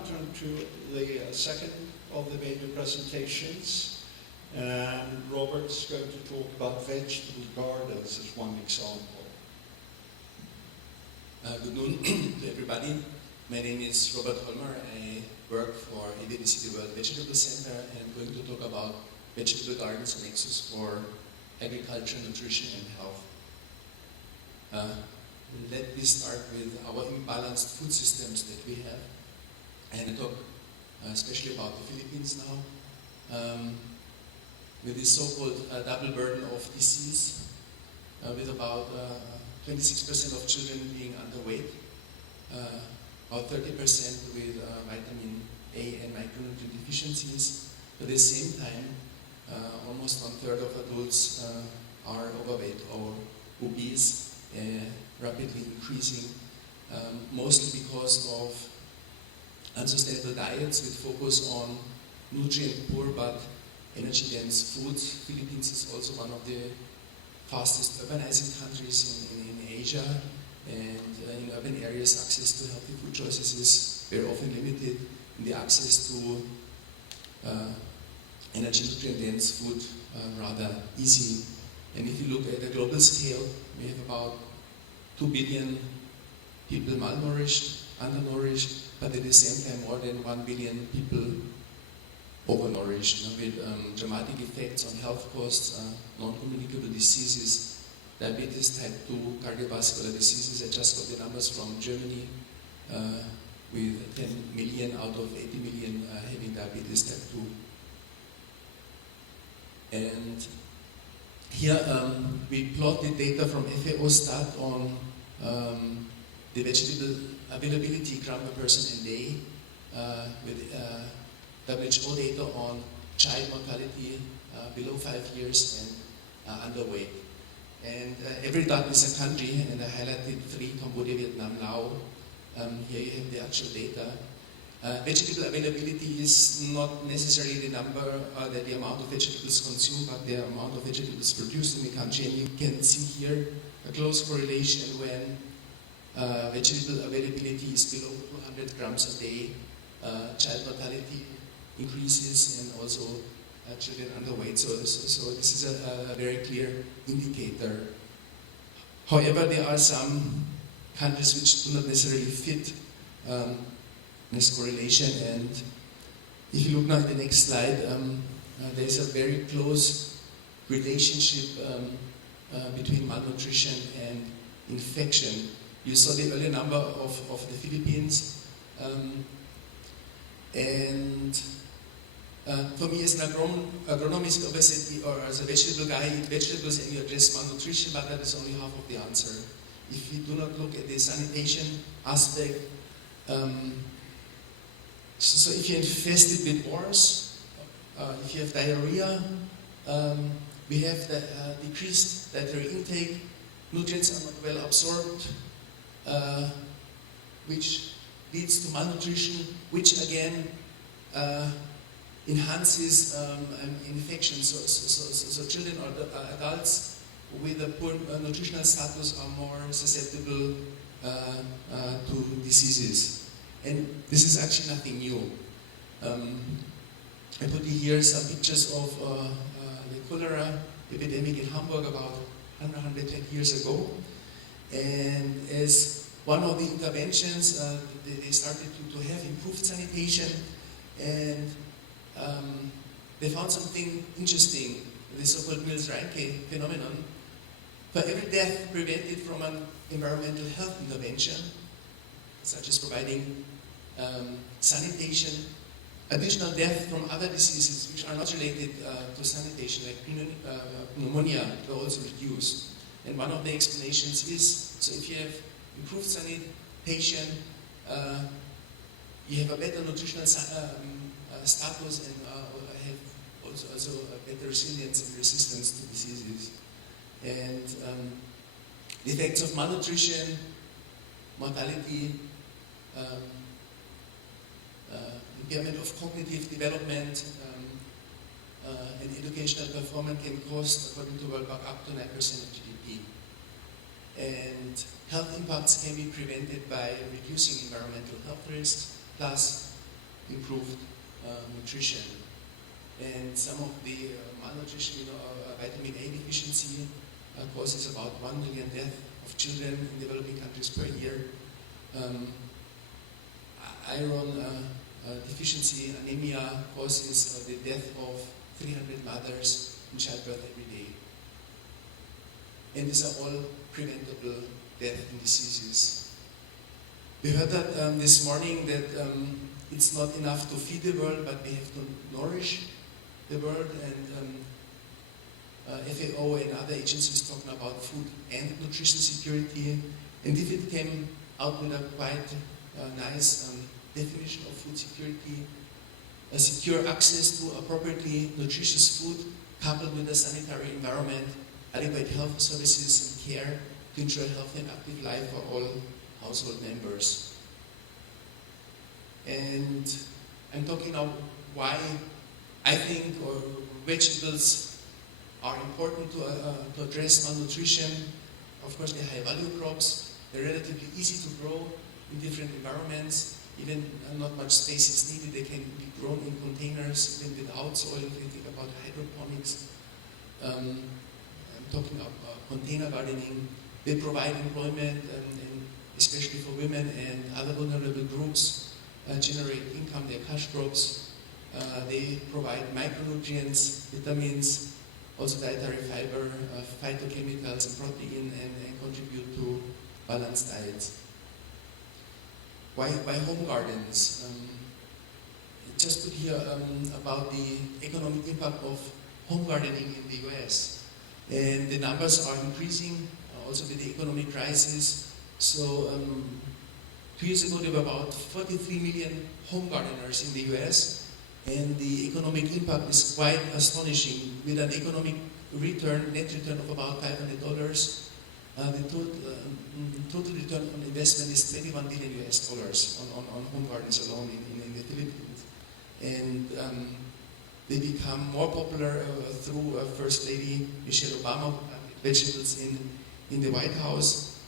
now turn to the second of the major presentations. And Robert's going to talk about vegetable gardens as one example. Good noon to everybody. My name is Robert Holmer. I work for AVRDC, the World Vegetable Center, and I'm going to talk about vegetable gardens and Nexus for agriculture, nutrition, and health. Let me start with our imbalanced food systems that we have, and I talk especially about the Philippines now, with this so-called double burden of disease, with about 26% of children being underweight, about 30% with vitamin A and micronutrient deficiencies. At the same time, almost 1/3 of adults are overweight or obese, rapidly increasing, mostly because of unsustainable diets with focus on nutrient-poor but energy-dense foods. Philippines is also one of the fastest urbanizing countries in Asia, and in urban areas access to healthy food choices is very often limited, and the access to energy nutrient-dense food rather easy. And if you look at a global scale, we have about 2 billion people malnourished, undernourished, but at the same time more than 1 billion people overnourished, with dramatic effects on health costs, non-communicable diseases, diabetes type 2, cardiovascular diseases. I just got the numbers from Germany, with 10 million out of 80 million having diabetes type 2. And here we plot the data from FAO Stat on the vegetable availability gram per person a day, with WHO data on child mortality below 5 years and underweight. And every dot is a country, and I highlighted 3: Cambodia, Vietnam, Laos. Here you have the actual data. Vegetable availability is not necessarily the number, the amount of vegetables consumed, but the amount of vegetables produced in the country. And you can see here a close correlation when vegetable availability is below 200 grams a day, child mortality increases, and also children underweight. So this is a very clear indicator. However, there are some countries which do not necessarily fit this correlation, and if you look now at the next slide, there is a very close relationship between malnutrition and infection. You saw the earlier number of the Philippines, and for me as an agronomist, obviously, or as a vegetable guy, you eat vegetables and you address malnutrition, but that is only half of the answer. If you do not look at the sanitation aspect, so if you're infested with wars, if you have diarrhea, we have the decreased dietary intake, nutrients are not well absorbed, which leads to malnutrition, which again enhances infection. So children or adults with a poor nutritional status are more susceptible to diseases. And this is actually nothing new. I put here some pictures of the cholera epidemic in Hamburg about 110 years ago. And as one of the interventions, they started to have improved sanitation, and they found something interesting, the so-called Mills-Reinke phenomenon. For every death prevented from an environmental health intervention, such as providing sanitation, additional death from other diseases which are not related to sanitation, like pneumonia, were also reduced. And one of the explanations is, so if you have improved sanitation, you have a better nutritional status, and have also a better resilience and resistance to diseases. And the effects of malnutrition, mortality, impairment of cognitive development, and educational performance can cost, according to World Bank, up to 9% of GDP. And health impacts can be prevented by reducing environmental health risks, plus improved nutrition. And some of the malnutrition, vitamin A deficiency causes about 1 million deaths of children in developing countries per year. Iron deficiency, anemia, causes the death of 300 mothers in childbirth every day. And these are all preventable death and diseases. We heard that this morning that it's not enough to feed the world, but we have to nourish the world, and FAO and other agencies talking about food and nutrition security. And DFID came out with a quite nice definition of food security: secure access to appropriately nutritious food coupled with a sanitary environment, adequate health services and care to ensure healthy and active life for all household members. And I'm talking now why I think vegetables are important to address malnutrition. Of course, they're high-value crops. They're relatively easy to grow in different environments. Even not much space is needed. They can be grown in containers, even without soil. If you think about hydroponics, I'm talking about container gardening. They provide employment, and especially for women and other vulnerable groups, generate income. They're cash crops. They provide micronutrients, vitamins, also dietary fiber, phytochemicals, and protein, and contribute to balanced diets. Why home gardens? Just put here about the economic impact of home gardening in the US. And the numbers are increasing, also with the economic crisis. So 2 years ago, there were about 43 million home gardeners in the US. And the economic impact is quite astonishing, with an economic return, net return of about $500. The total return on investment is $21 billion on home gardens alone in the Philippines. And they become more popular through First Lady Michelle Obama, vegetables in the White House.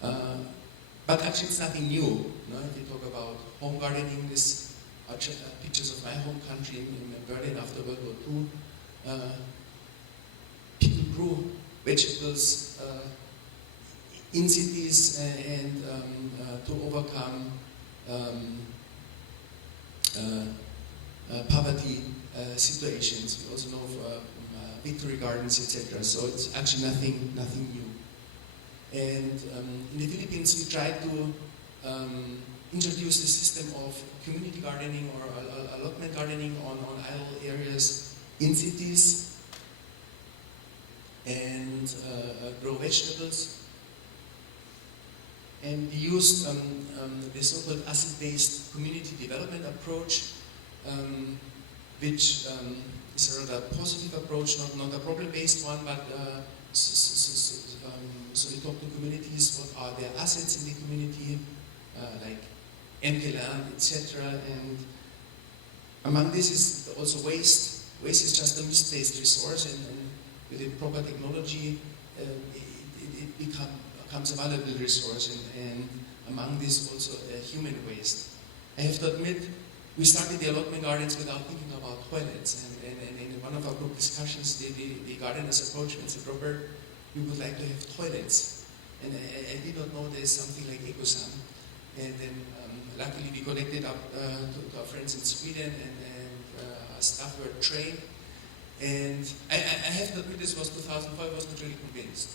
But actually it's nothing new. If you talk about home gardening, this are pictures of my home country in Berlin after World War II. People grew vegetables in cities and to overcome poverty situations. We also know of victory gardens, etc. So it's actually nothing new. And in the Philippines, we tried to introduce the system of community gardening or allotment gardening on idle areas in cities, and grow vegetables. And we used the so-called asset-based community development approach, which is a rather positive approach, not a problem-based one, but so we talk to communities, what are their assets in the community, like empty land, etc. And among this is also waste. Waste is just a misplaced resource, and with the proper technology, it becomes a valuable resource. And among this also human waste. I have to admit, we started the allotment gardens without thinking about toilets. And in one of our group discussions, the gardeners approached me and said, "Robert, we would like to have toilets." And I did not know there's something like EcoSan. And then luckily we connected up to our friends in Sweden, and our staff were trained. And I have to admit, this was 2004, I was not really convinced.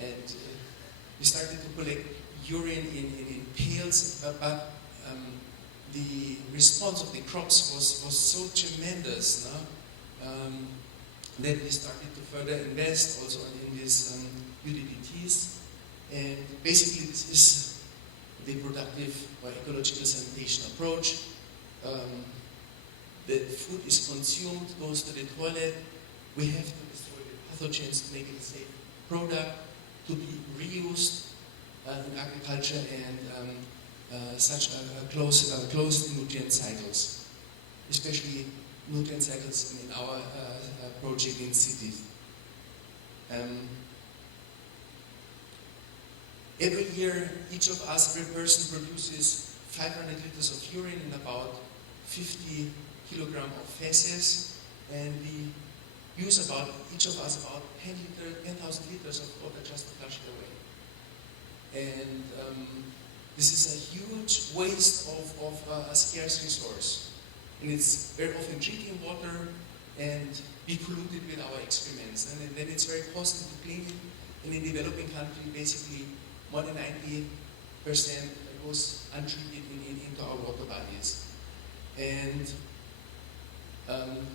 And we started to collect urine in pails, but the response of the crops was so tremendous that we started to further invest also in these UDPTs. And basically this is the productive or ecological sanitation approach. The food is consumed, goes to the toilet. We have to destroy the pathogens to make it a safe product to be reused in agriculture, and such closed nutrient cycles, especially nutrient cycles in our project in cities. Every year, each of us, every person, produces 500 liters of urine and about 50 kilogram of feces, and we use each of us about 10,000 liters of water just to flush it away. And this is a huge waste of a scarce resource. And it's very often drinking water and be polluted with our excrements. And then it's very costly to clean it. And in developing countries, basically more than 90% goes untreated into our water bodies. And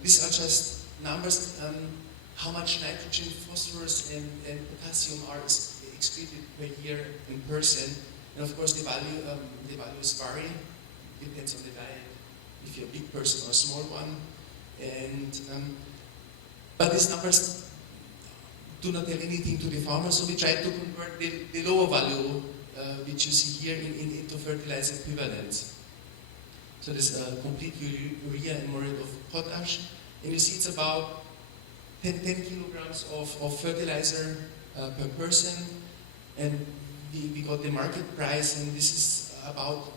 these are just numbers, how much nitrogen, phosphorus, and potassium are excreted per year in person. And of course, the values vary, depends on the diet, if you're a big person or a small one. And but these numbers do not tell anything to the farmer, so we try to convert the lower value, which you see here, into fertilizer equivalents. So there's a complete urea and muriate of potash, and you see it's about 10 kilograms of fertilizer per person, and we got the market price, and this is about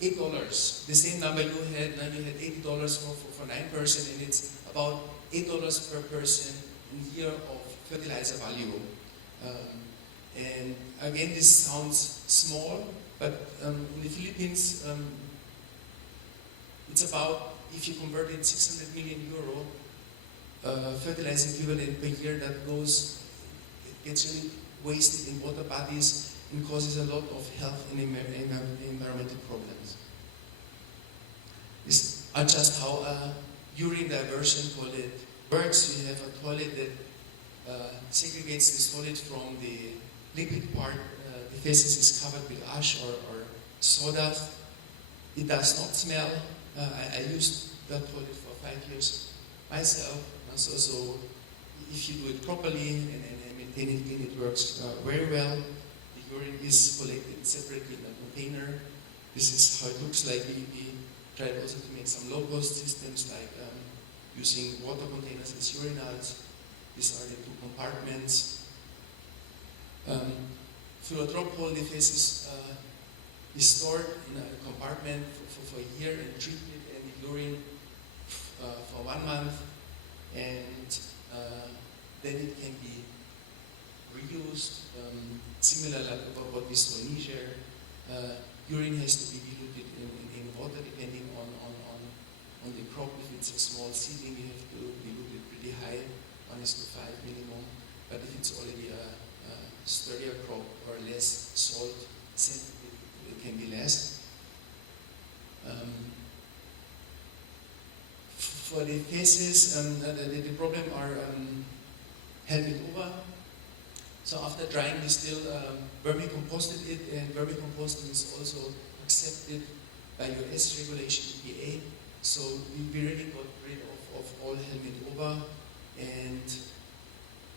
$8. The same number you had, now you had $80 for 9 person, and it's about $8 per person in year of fertilizer value. And again, this sounds small, but in the Philippines, it's about, if you convert it, 600 million euro fertilizer equivalent per year that goes, it gets really wasted in water bodies and causes a lot of health and environmental problems. These are just how urine diversion toilet works. You have a toilet that segregates the solid from the liquid part. The feces is covered with ash or sawdust. It does not smell. I used that toilet for 5 years myself. So if you do it properly and maintain it clean, it works very well. The urine is collected separately in a container. This is how it looks like. We tried also to make some low-cost systems, like using water containers as urinals. These are the 2 compartments. Through a drop hole, the feces is stored in a compartment for a year and treated, and the urine for 1 month, and then it can be reused. Similar like what we saw in Niger, urine has to be diluted in water depending on the crop. If it's a small seedling, you have to dilute it pretty high, 1:5 minimum. But if it's already a sturdier crop or less salt sensitive, it can be less. For the feces, the problem are held it over. So after drying, we still vermicomposted it, and vermicomposting is also accepted by US regulation, EPA. So we really got rid of all helmet over. And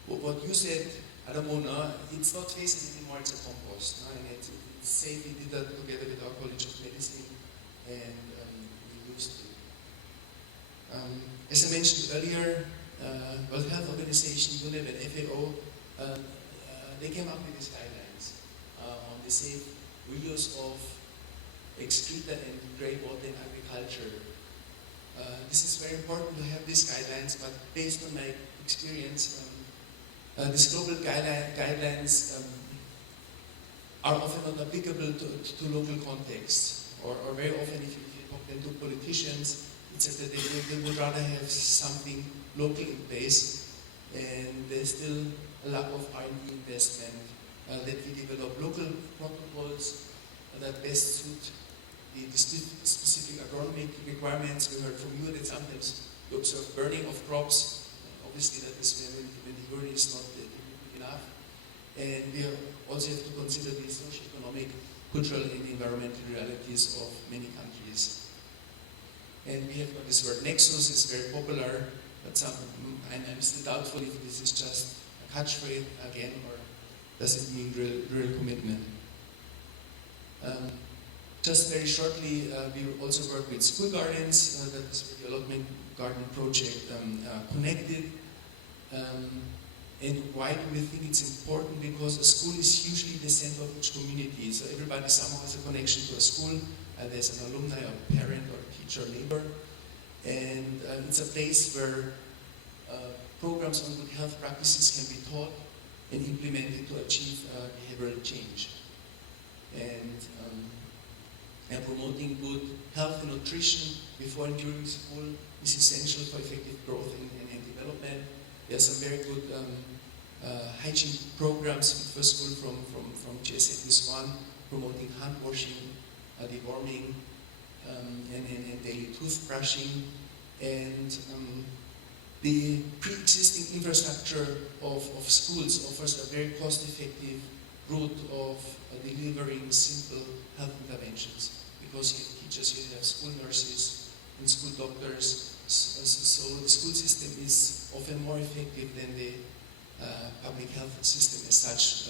what you said, I don't know, it's not feces anymore, it's a compost. No? And it's safe. We did that together with our College of Medicine, and we used it. As I mentioned earlier, World Health Organization, UNEP, and FAO, they came up with these guidelines on the safe reuse of excreta and grey water in agriculture. This is very important to have these guidelines, but based on my experience, these global guidelines are often not applicable to local contexts, or very often if you talk them to politicians, it's that they would rather have something local in place, and there's still a lack of R&D investment, that we develop local protocols that best suit the specific agronomic requirements. We heard from you that sometimes you observe burning of crops. Obviously that is when the urine is not enough. And we also have to consider the socio-economic, cultural and environmental realities of many countries. And we have got this word Nexus, is very popular, but I'm still doubtful if this is just a catchphrase again, or does it mean real commitment. Just very shortly, we also work with school gardens, that is with the allotment garden project connected. And why do we think it's important? Because a school is usually the center of each community. So everybody somehow has a connection to a school. there's an alumni or parent or teacher or neighbor. And it's a place where programs on good health practices can be taught and implemented to achieve behavioral change. And promoting good health and nutrition before and during school is essential for effective growth and development. There are some very good hygiene programs with first school from GSA plus 1, promoting hand washing, deworming, and daily toothbrushing. And the pre-existing infrastructure of schools offers a very cost-effective route of delivering simple health interventions, because you have teachers, you have school nurses and school doctors, so the school system is often more effective than the public health system as such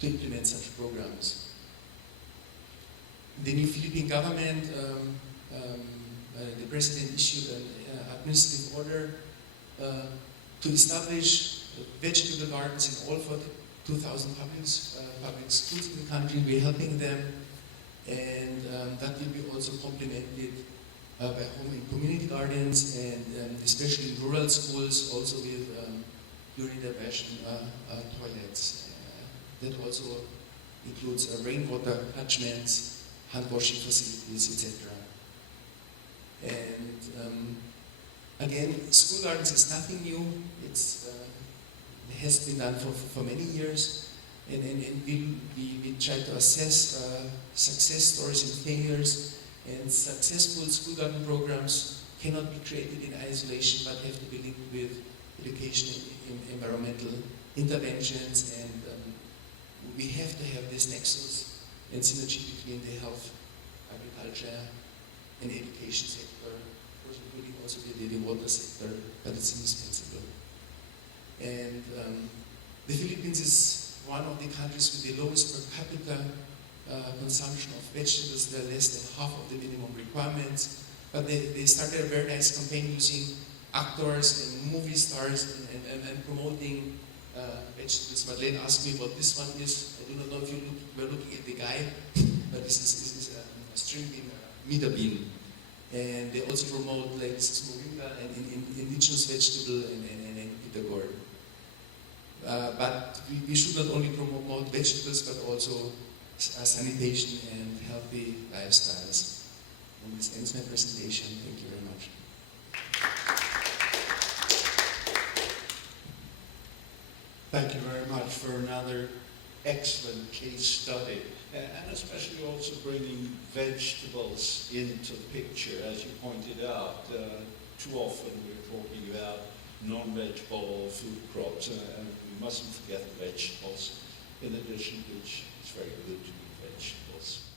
to implement such programs. The new Philippine government, the president issued an administrative order to establish vegetable gardens in all 42,000 public schools in the country. We're helping them, and that will be also complemented by home and community gardens, and especially in rural schools, also with urine diversion toilets. That also includes rainwater catchments, hand washing facilities, etc. And again, school gardens is nothing new. It has been done for many years, and we try to assess success stories and failures. And successful school garden programs cannot be created in isolation, but have to be linked with education and environmental interventions. And we have to have this nexus and synergy between the health, agriculture, and education sector, including also the water sector, but it's indispensable. And the Philippines is one of the countries with the lowest per capita consumption of vegetables. They're less than half of the minimum requirements, but they started a very nice campaign using actors and movie stars and promoting vegetables. Madeleine asked me what this one is. I do not know if we're looking at the guy, but this is a string bean, meter bean. And they also promote, like, this is moringa and indigenous vegetable and bitter gourd. But we should not only promote vegetables, but also sanitation and healthy lifestyles. And this ends my presentation. Thank you very much. Thank you very much for another excellent case study, and especially also bringing vegetables into the picture. As you pointed out, too often we're talking about non-vegetable food crops, and we mustn't forget the vegetables, in addition to which it's very good to eat vegetables.